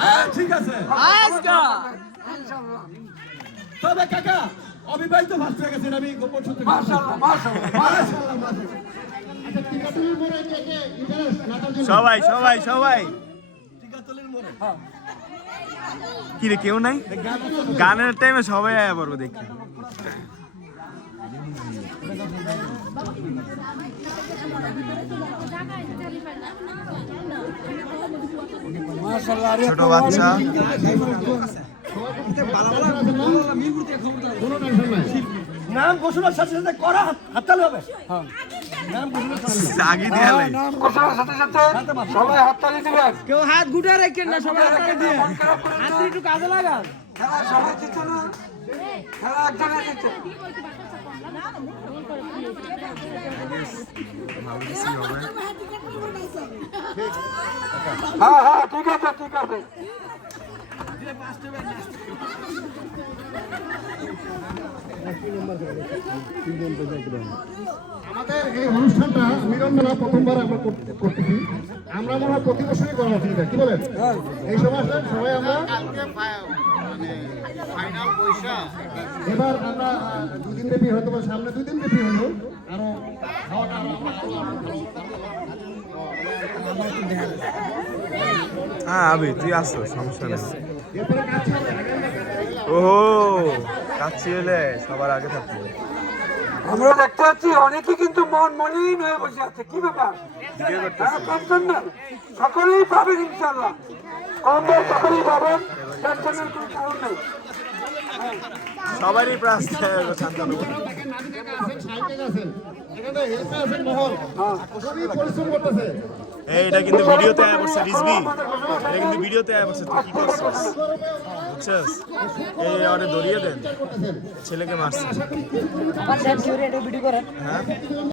হ্যাঁ ঠিক আছে তবে কাকা অবিবাহিত ফার্স্ট হয়ে গেছেন আমি গোপন সূত্রে সবাই সবাই সবাই কি রে কেউ নাই গানের টাইমে সবাই আয়া পড়বো দেখি ছোট বাচ্চা নাম ঘোষণার সাথে সাথে করা হাততালি হবে নাম ঘোষণার আগে দিয়ে লাই নাম ঘোষণার সাথে সাথে সবাই হাততালি দিবেন। কেউ হাত গুটে রাখেন না, সবাই হাততালি দিয়ে হাত একটু কাজে লাগান। খেলা সবাই জিতছে না, খেলা একজনে জিতছে। হ্যাঁ হ্যাঁ ঠিক আছে ঠিক আছে। আমাদের এই অনুষ্ঠানটা মিলন মেলা প্রথমবার আমরা করতেছি। আমরা মনে হয় প্রতি বছরই করা উচিত, কি বলেন? এই সময়টা সবাই আমরা এবার আমরা 2 দিন ব্যাপী হয়তো সামনে 2 দিন ব্যাপী হলো আরো হ্যাঁ আবি তুই আসো সমস্যা নেই এরপরে কাজ হবে। ওহো কাচ্চি হলে সবার আগে থাকবে আমরা দেখতে পাচ্ছি অনেকে কিন্তু মনহীন হয়ে বসে আছে, কি ব্যাপার? টেনশন নেই, সকলেই পাবেন ইনশাল্লাহ, কম বেশ সকলেই পাবেন, টেনশনের কোনো কারণ নেই। সবারই প্রাস্ত শান্তনু পরিশ্রম করতেছে। এটা কিন্তু ভিডিওতে আয়া পড়ছে রিজবি, এটা কিন্তু ভিডিওতে আয়া পড়ছে, তুই কি করছিস বুঝছিস? এই অরে ধরিয়ে দেন ছেলেকে মারছে। আমার ভিডিও করেন। হ্যাঁ